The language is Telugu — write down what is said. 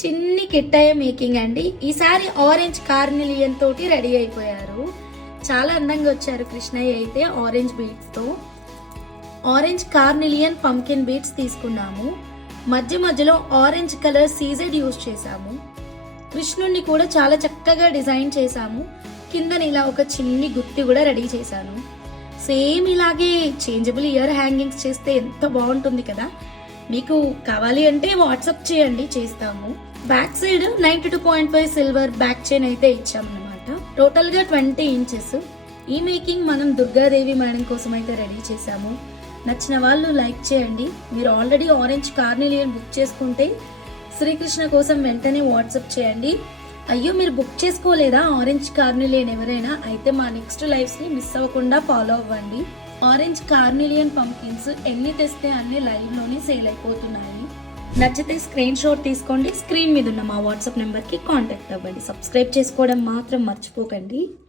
చిన్ని కిట్టయ్య మేకింగ్ అండి. ఈసారి ఆరెంజ్ కార్నిలియన్ తోటి రెడీ అయిపోయారు. చాలా అందంగా వచ్చారు కృష్ణయ్య అయితే ఆరెంజ్ బీడ్స్ తో. ఆరెంజ్ కార్నిలియన్ పంకిన్ బీడ్స్ తీసుకున్నాము. మధ్య మధ్యలో ఆరెంజ్ కలర్ సీజెడ్ యూజ్ చేసాము. కృష్ణుణ్ణి కూడా చాలా చక్కగా డిజైన్ చేసాము. కిందని ఇలా ఒక చిన్ని గుత్తి కూడా రెడీ చేశాను. సేమ్ ఇలాగే చేంజబుల్ ఇయర్ హ్యాంగింగ్స్ చేస్తే ఎంత బాగుంటుంది కదా. మీకు కావాలి అంటే వాట్సాప్ చేయండి, చేస్తాము. Back side 92.5 silver back chain అయితే ఇచ్చామన్నమాట. టోటల్ గా 20 ఇంచెస్. ఈ మేకింగ్ మనం దుర్గాదేవి మేడం కోసం అయితే రెడీ చేసాము. నచ్చిన వాళ్ళు లైక్ చేయండి. మీరు ఆల్రెడీ ఆరెంజ్ కార్నిలియన్ బుక్ చేసుకుంటే శ్రీకృష్ణ కోసం వెంటనే వాట్సాప్ చేయండి. అయ్యో మీరు బుక్ చేసుకోలేదా ఆరెంజ్ కార్నిలియన్ ఎవరైనా, అయితే మా నెక్స్ట్ లైవ్స్ ని మిస్ అవ్వకుండా ఫాలో అవ్వండి. ఆరెంజ్ కార్నిలియన్ పంకిన్స్ ఎన్ని తెస్తే అన్ని లైవ్ లోనే సేల్ అయిపోతున్నాయి. నచ్చితే స్క్రీన్ షాట్ తీసుకోండి. స్క్రీన్ మీద ఉన్న మా వాట్సాప్ నెంబర్ కి కాంటాక్ట్ అవ్వండి. సబ్స్క్రైబ్ చేసుకోవడం మాత్రం మర్చిపోకండి.